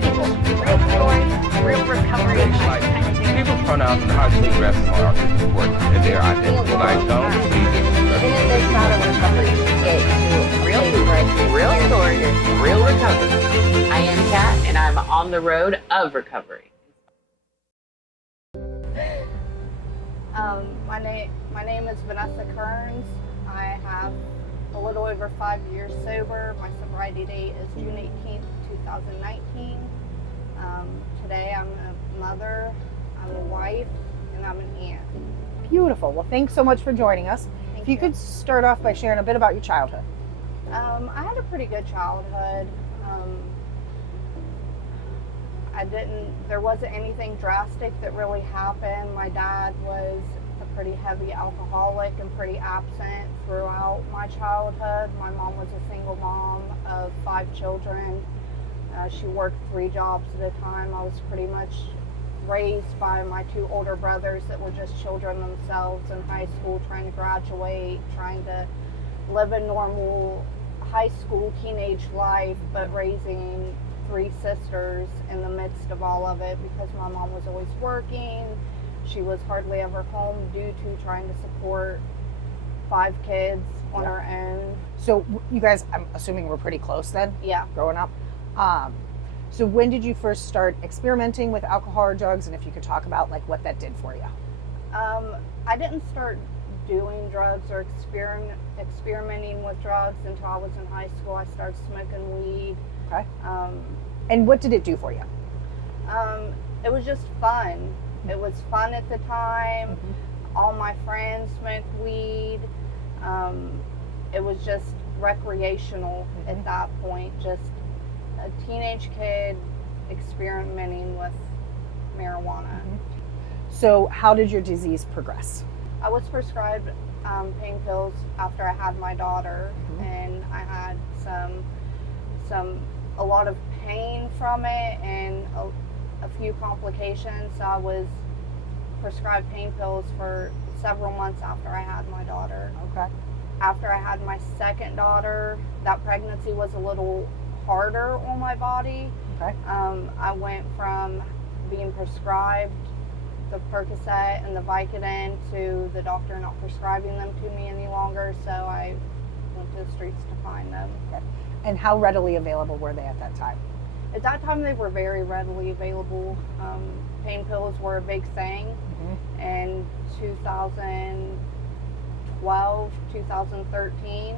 people, real stories, real recovery. People's pronouns and how to address are important in their identity. When I don't see this, Even if it's not a recovery, it's real stories, real recovery. I am Kat, and I'm on the road of recovery. My name is Venessa Kerns. I have a little over 5 years sober. My sobriety date is June 18th, 2019. Today I'm a mother, I'm a wife, and I'm an aunt. Beautiful. Well, thanks so much for joining us. Thank If you could start off by sharing a bit about your childhood. I had a pretty good childhood. There wasn't anything drastic that really happened. My dad was a pretty heavy alcoholic and pretty absent throughout my childhood. My mom was a single mom of 5 children. She worked 3 jobs at a time. I was pretty much raised by my 2 older brothers that were just children themselves in high school, trying to graduate, trying to live a normal high school teenage life, but raising 3 sisters in the midst of all of it because my mom was always working. She was hardly ever home due to trying to support 5 kids on her own. So you guys, I'm assuming, were pretty close then? Yeah. Growing up. So when did you first start experimenting with alcohol or drugs? And if you could talk about like what that did for you. I didn't start doing drugs or experimenting with drugs until I was in high school. I started smoking weed. Okay. And what did it do for you? It was just fun. It was fun at the time. Mm-hmm. All my friends smoked weed. It was just recreational at that point. Just a teenage kid experimenting with marijuana. Mm-hmm. So how did your disease progress? I was prescribed pain pills after I had my daughter, and I had a lot of pain from it and a few complications. So I was prescribed pain pills for several months after I had my daughter. Okay. After I had my second daughter, that pregnancy was a little harder on my body. Okay. I went from being prescribed the Percocet and the Vicodin to the doctor not prescribing them to me any longer, so I went to the streets to find them. Okay. And how readily available were they at that time? At that time, they were very readily available. Pain pills were a big thing. In 2012, 2013.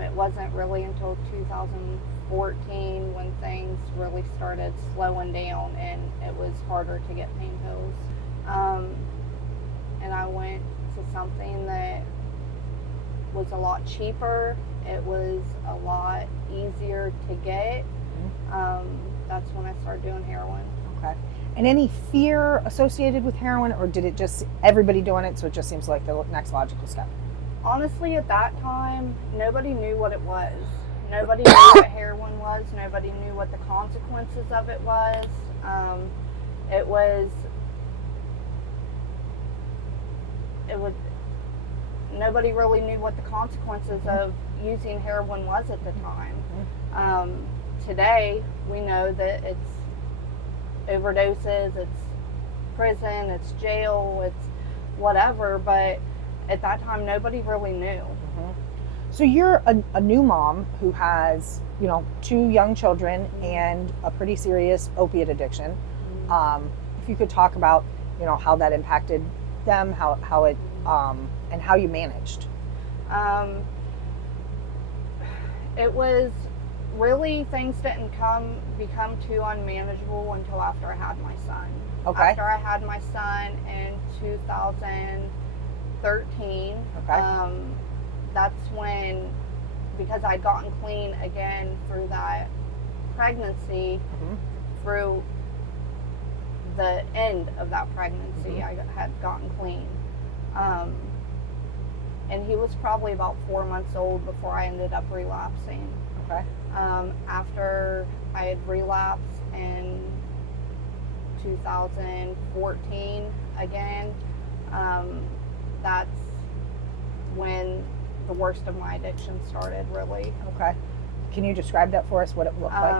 It wasn't really until 2014 when things really started slowing down and it was harder to get pain pills. And I went to something that was a lot cheaper. It was a lot easier to get. That's when I started doing heroin. Okay. And any fear associated with heroin, or did it just, everybody doing it, so it just seems like the next logical step? Honestly, at that time, nobody knew what it was. Nobody knew what heroin was. Nobody knew what the consequences of it was. Nobody really knew what the consequences of using heroin was at the time. Today, we know that it's overdoses, it's prison, it's jail, it's whatever, but at that time, nobody really knew. So you're a new mom who has, 2 young children and a pretty serious opiate addiction. If you could talk about, how that impacted them, how it, and how you managed. It was really, things didn't become too unmanageable until after I had my son. Okay. After I had my son in 2013, that's when, because I'd gotten clean again through that pregnancy, through the end of that pregnancy, I had gotten clean. And he was probably about 4 months old before I ended up relapsing. Okay. After I had relapsed in 2014 again, that's when the worst of my addiction started, really. Okay. Can you describe that for us, what it looked like?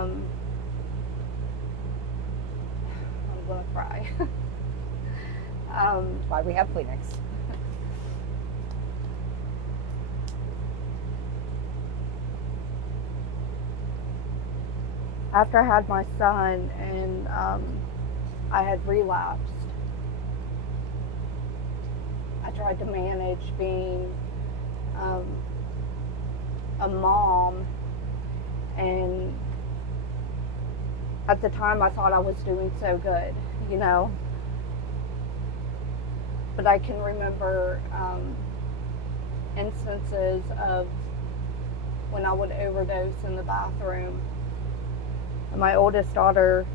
gonna cry. That's why we have Kleenex. After I had my son and I had relapsed, I tried to manage being a mom, and at the time I thought I was doing so good, you know. But I can remember instances of when I would overdose in the bathroom. And my oldest daughter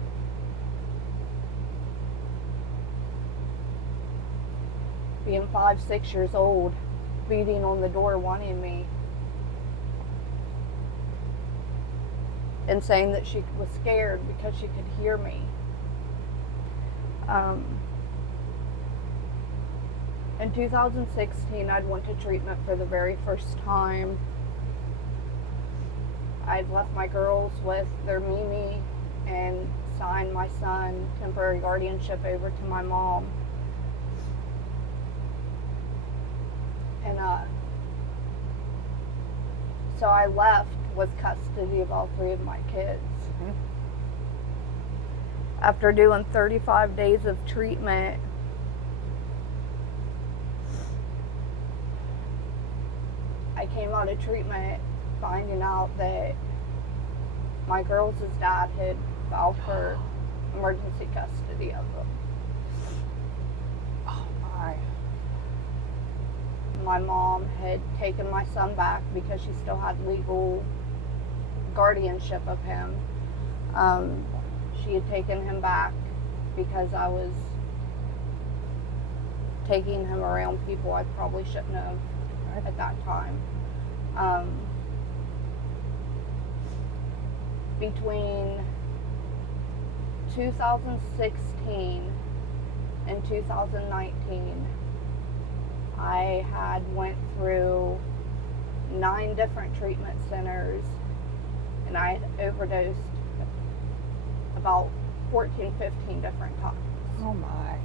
being 5, 6 years old, beating on the door wanting me and saying that she was scared because she could hear me. In 2016, I'd went to treatment for the very first time. I'd left my girls with their Mimi and signed my son temporary guardianship over to my mom. And so I left with custody of all 3 of my kids. Mm-hmm. After doing 35 days of treatment, I came out of treatment finding out that my girls' dad had filed for emergency custody of them. Oh my. My mom had taken my son back because she still had legal guardianship of him. She had taken him back because I was taking him around people I probably shouldn't have at that time. Between 2016 and 2019, I had went through 9 different treatment centers, and I had overdosed about 14, 15 different times. Oh my.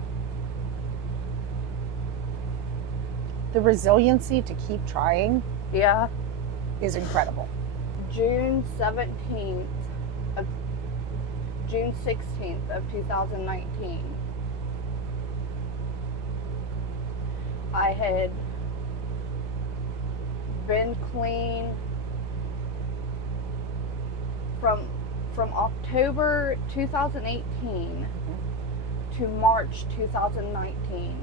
The resiliency to keep trying Yeah. is incredible. June 16th of 2019, I had been clean from October 2018 to March 2019.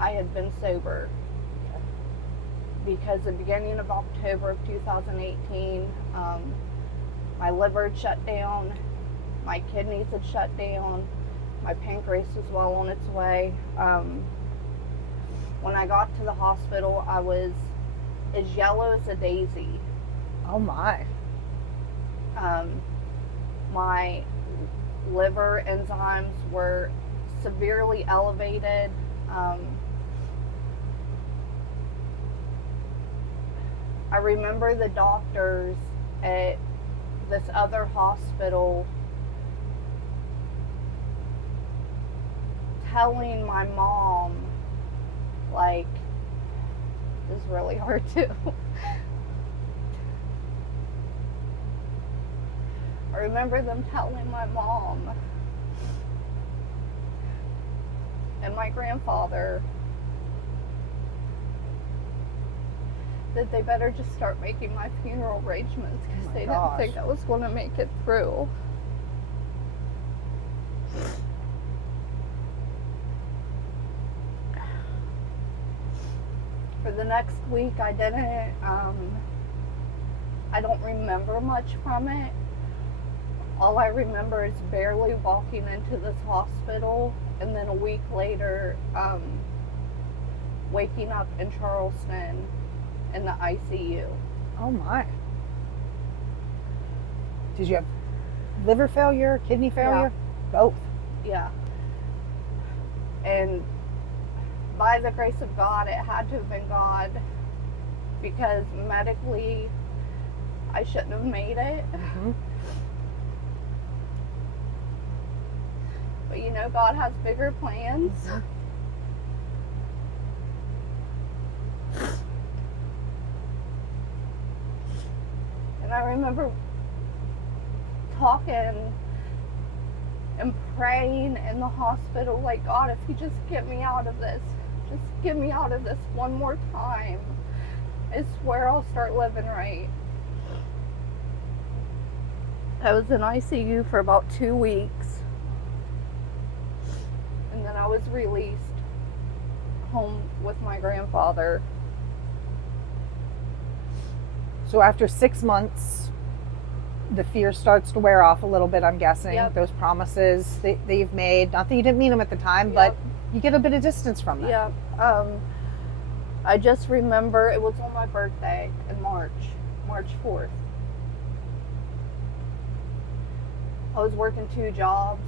I had been sober because the beginning of October of 2018, my liver had shut down, my kidneys had shut down, my pancreas was well on its way. When I got to the hospital, I was as yellow as a daisy. Oh my. My liver enzymes were severely elevated. I remember the doctors at this other hospital telling my mom, like, this is really hard too. I remember them telling my mom and my grandfather that they better just start making my funeral arrangements because they didn't think I was going to make it through. For the next week, I don't remember much from it. All I remember is barely walking into this hospital, and then a week later, waking up in Charleston in the ICU. Oh my. Did you have liver failure, kidney failure? Yeah. Both. Yeah. And by the grace of God, it had to have been God, because medically, I shouldn't have made it. Mm-hmm. But you know, God has bigger plans. And I remember talking and praying in the hospital, like, God, if you just get me out of this, just get me out of this one more time, I swear I'll start living right. I was in ICU for about 2 weeks. And then I was released home with my grandfather. So after 6 months, the fear starts to wear off a little bit, I'm guessing. Yep. Those promises that you've made, not that you didn't mean them at the time, Yep. but you get a bit of distance from them. Yeah. I just remember it was on my birthday in March 4th. I was working 2 jobs.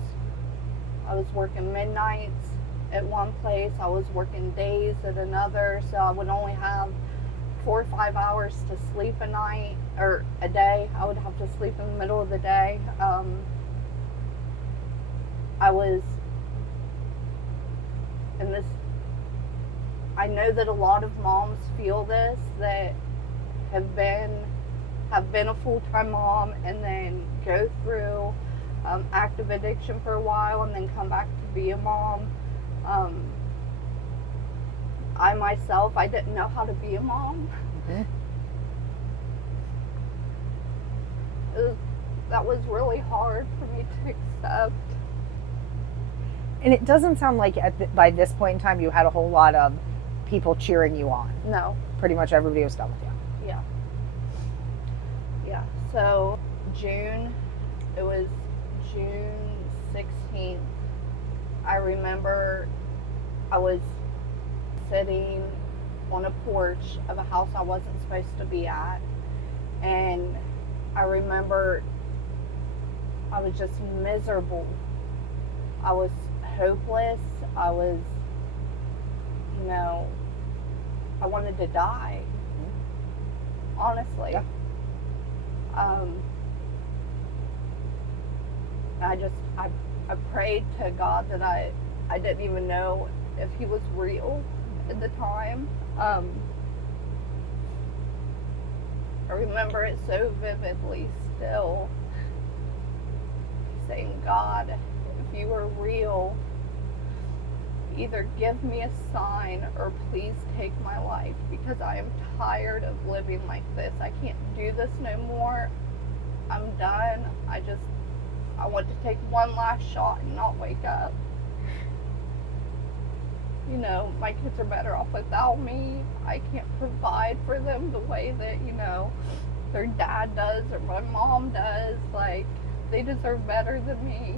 I was working midnights at one place. I was working days at another, so I would only have 4 or 5 hours to sleep a night or a day. I would have to sleep in the middle of the day. I was in this. I know that a lot of moms feel this, that have been a full-time mom and then go through active addiction for a while and then come back to be a mom. I myself, I didn't know how to be a mom. Mm-hmm. That was really hard for me to accept. And it doesn't sound like by this point in time you had a whole lot of people cheering you on. No. Pretty much everybody was done with you. Yeah. Yeah. So it was June 16th. I remember I was sitting on a porch of a house I wasn't supposed to be at. And I remember I was just miserable. I was hopeless. I was, I wanted to die. Honestly. Yeah. I prayed to God that I didn't even know if he was real at the time. I remember it so vividly still, saying, God, if you are real, either give me a sign or please take my life, because I am tired of living like this. I can't do this no more. I'm done. I want to take one last shot and not wake up. My kids are better off without me. I can't provide for them the way that, their dad does or my mom does. Like, they deserve better than me.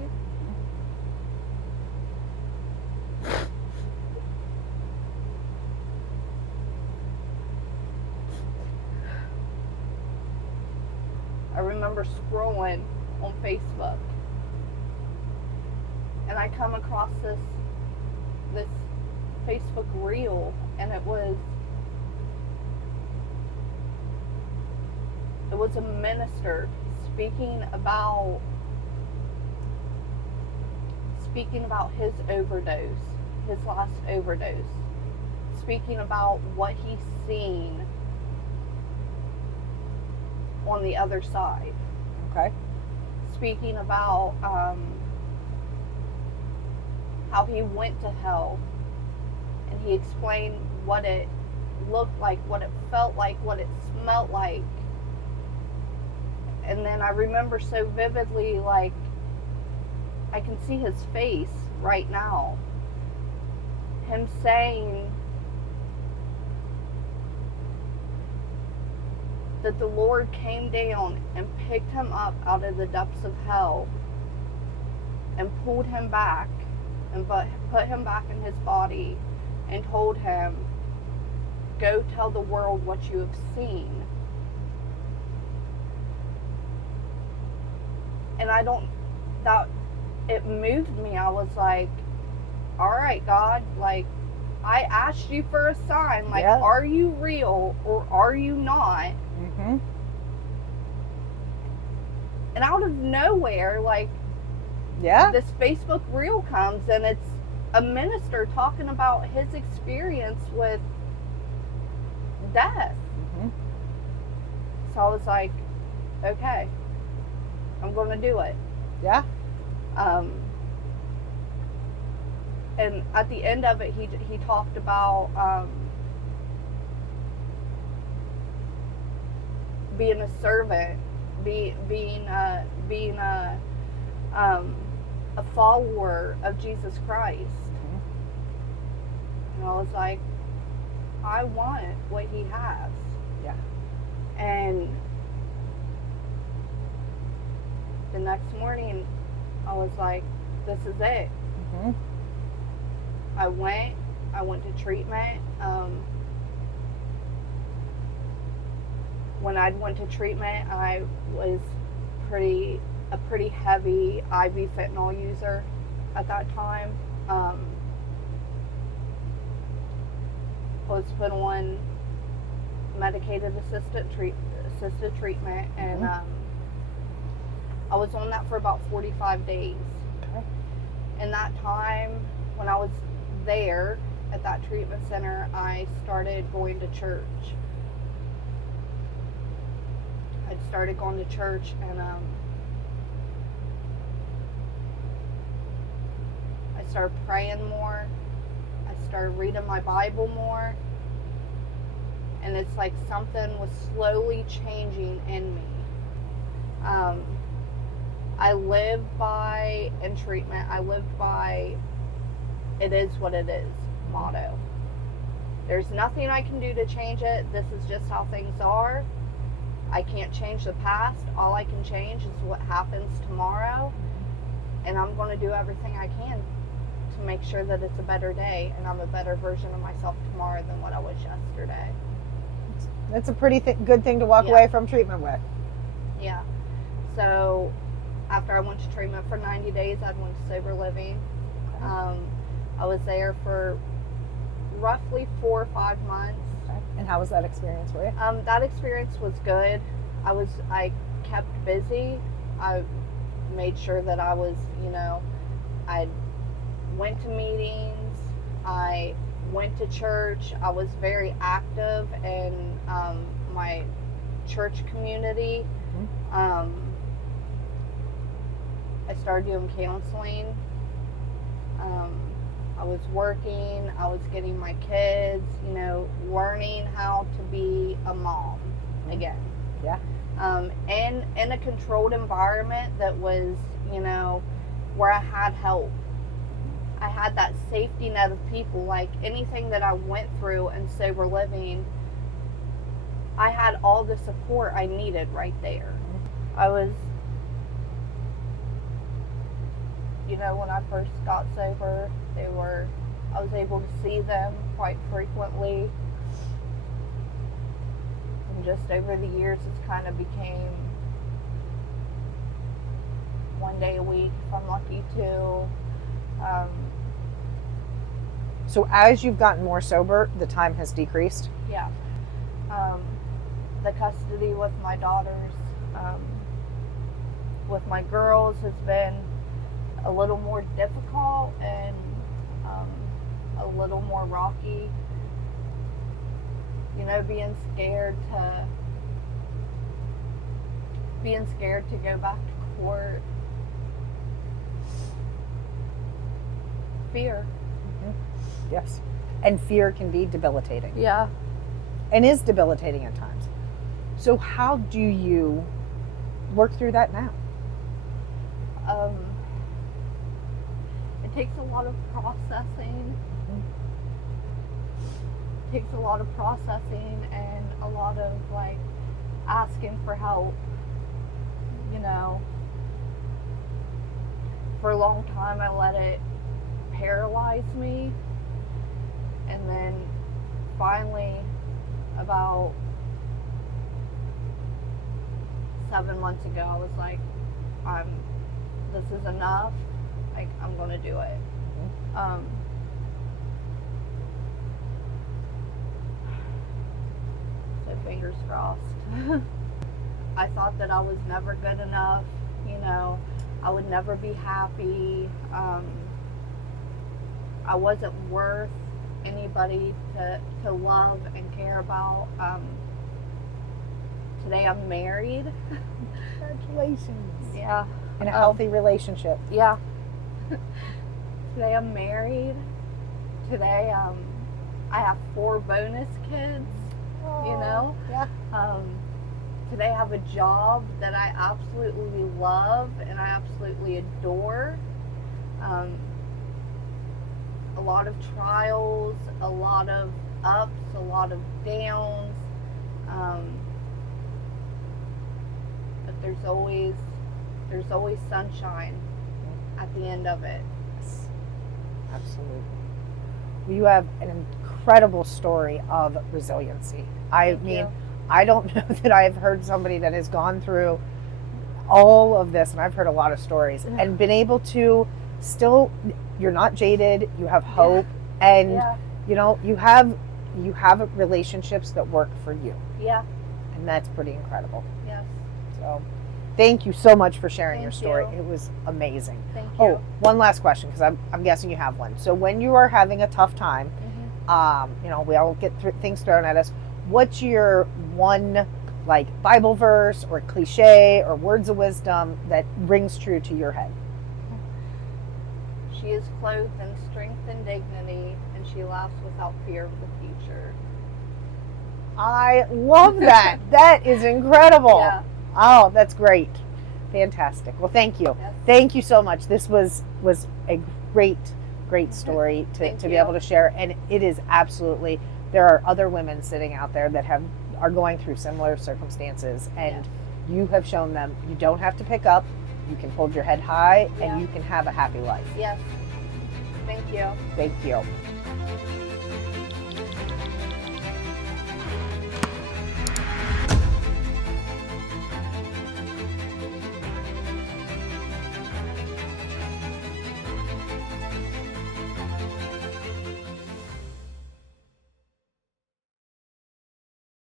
I remember scrolling on Facebook, and I come across this Facebook reel, and it was a minister speaking about his overdose, his last overdose, speaking about what he's seen on the other side. Okay. Speaking about how he went to hell, and he explained what it looked like, what it felt like, what it smelled like. And then I remember so vividly, like, I can see his face right now. Him saying that the Lord came down and picked him up out of the depths of hell and pulled him back and put him back in his body and told him, go tell the world what you have seen. And it moved me. I was like, all right, God, like, I asked you for a sign. Like, yeah. Are you real or are you not? Mm-hmm. And out of nowhere, like, Yeah. this Facebook reel comes, and it's a minister talking about his experience with death. Mhm. So I was like, okay, I'm going to do it. Yeah. And at the end of it, he talked about being a servant, being a follower of Jesus Christ. And I was like, I want what he has. Yeah. And the next morning, I was like, this is it. Mhm. I went to treatment. When I went to treatment, I was a pretty heavy IV fentanyl user at that time. I was put on medicated assisted treatment, and I was on that for about 45 days. Okay. In that time, when I was there at that treatment center, I started going to church. I started going to church, and I started praying more. I started reading my Bible more. And it's like something was slowly changing in me. I live by, in treatment, I live by, it is what it is motto. There's nothing I can do to change it. This is just how things are. I can't change the past. All I can change is what happens tomorrow. And I'm going to do everything I can to make sure that it's a better day and I'm a better version of myself tomorrow than what I was yesterday. That's a pretty good thing to walk Yeah. away from treatment with. Yeah. So after I went to treatment for 90 days, I went to sober living. I was there for roughly 4 or 5 months. Okay. And how was that experience for you? That experience was good. I kept busy. I made sure that I was, I went to meetings. I went to church. I was very active in my church community. I started doing counseling. I was working. I was getting my kids, learning how to be a mom again. Yeah. In a controlled environment that was, where I had help. I had that safety net of people. Like anything that I went through in sober living, I had all the support I needed right there. I was, when I first got sober, I was able to see them quite frequently. And just over the years, it's kind of became one day a week, if I'm lucky, 2. So as you've gotten more sober, the time has decreased? Yeah. The custody with my daughters, with my girls, has been a little more difficult and a little more rocky. Being scared to go back to court. Fear. Yes. And fear can be debilitating. Yeah. And is debilitating at times. So how do you work through that now? It takes a lot of processing. It takes a lot of processing and a lot of asking for help. For a long time I let it paralyze me, and then finally about 7 months ago I was like, this is enough. I'm gonna do it. So fingers crossed. I thought that I was never good enough, I would never be happy. I wasn't worth anybody to love and care about. Today I'm married. Congratulations. Yeah. In a healthy relationship. Yeah. Today I'm married. Today I have 4 bonus kids, you know. Yeah. Today I have a job that I absolutely love and I absolutely adore. A lot of trials, a lot of ups, a lot of downs. But there's always sunshine at the end of it. Yes. Absolutely. You have an incredible story of resiliency. Thank you. I don't know that I've heard somebody that has gone through all of this, and I've heard a lot of stories, and been able to still, you're not jaded, you have hope, and Yeah. you know, you have relationships that work for you, Yeah. and that's pretty incredible. Yes. So thank you so much for sharing your Thank story. you. It was amazing. Thank you. Oh, one last question, because I'm guessing you have one. So when you are having a tough time, you know, we all get things thrown at us. What's your one, like, Bible verse or cliche or words of wisdom that rings true to your head? She is clothed in strength and dignity, and she laughs without fear of the future. I love that. That is incredible. Yeah. Oh, that's great. Fantastic. Well, thank you. Yes. Thank you so much. This was a great story Thank to be you. able to share. And it is absolutely, there are other women sitting out there that are going through similar circumstances, and you have shown them you don't have to pick up, you can hold your head high, and Yeah. you can have a happy life. Yes. Thank you. Thank you.